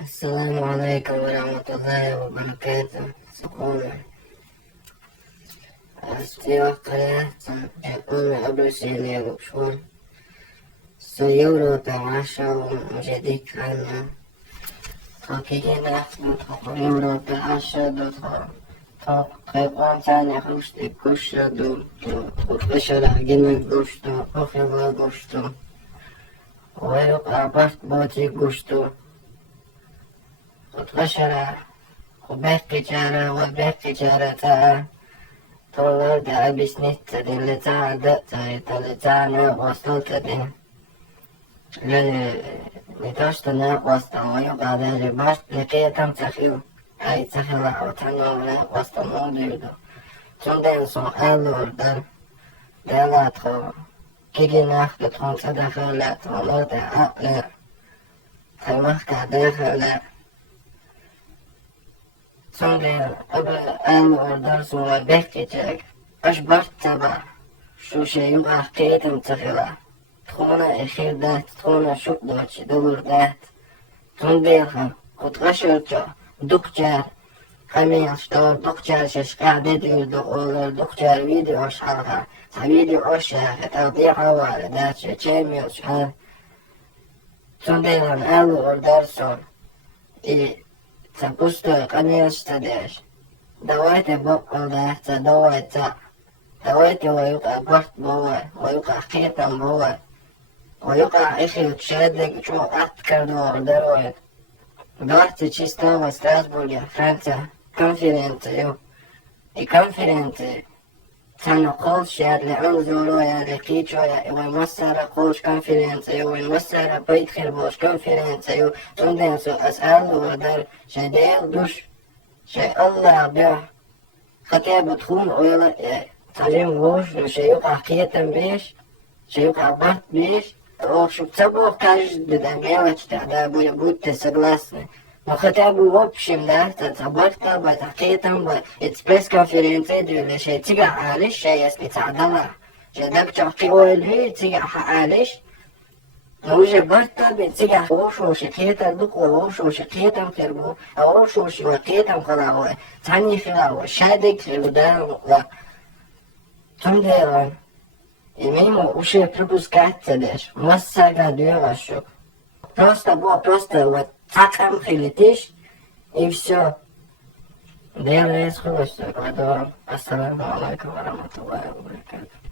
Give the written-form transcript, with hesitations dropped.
السلام عليكم ورحمة الله وبركاته. سكون استيقظت أنا أبرسيلي وشون سيورو تعشى مجديك عنا تاكينا يورو تعشى تاقيقون تاني خوشتي كشدو وخشل عجينة قشتو أخيضا قشتو ويقع بحت بوتي قشتو وتغشر وبحكي جارة وبحكي جارة طولت عبسنت اللي تعدت تلتانا وصلت به لتشتنا وسطا ويقع ذلك بحث لقيتم تخيو أي تخلع وتنور وسط الموضوع تندين سؤال وردن دالات خو كيكي ناخد تخون صدخلت ومرت عقل تمخك داخلت تندين أبل وردن سوى بحكي جاك أشبرت تبع شو شيء قيتم تخلع تخونا إخير دات تخونا شوك دوتش دور دات تنديخا قد غشرتشا دكجار خميس دور دكجار شش قاعدة دور أولر دكجار فيديو شحالها فيديو أشياء تقضيها واردات شيء شحال تنديخا ألو وردرسون تبوستو قميص تديش دوائت بقل دات دوائت ويقع بحت بوي ويقع خيطا بوي ويقع إخي تشادك شو أذكر دور دروي دوحت تشيستو ستراسبورغ فرنسا كونفرنت كونفرنت تانو قولش يا لعنزورو يا لقيتشو يا ومسر قولش كونفرنت ومسر بيت خربوش كونفرنت تندنسو أسأل ودر شديل دوش شيء الله بيح خطيب تخون ويلا تعليم ووش شيوقع قيتا بيش شيوقع بحت بيش شو بتبو каждый мелочь тогда будет согласны. Но хотя бы в общем, да, تبارك بتحقيقا экспресс-конференции دول شيء تيجي عالش شيء يسمي تعدلا جدك تحقي والهي تيجي عالش نوجه برتا بتيجي وشو شكيتا دق وشو شكيتا كربو وشو شكيتا خلاوي تاني خلاوي شادك خلودان لا تنديران Mimo uši propускate deš, masa ga djelašu. Просто вот цакам прилетишь и все. Делаешь хорошо, кладу. Ассаламу алейкум ва рахматуллахи ва баракатуху.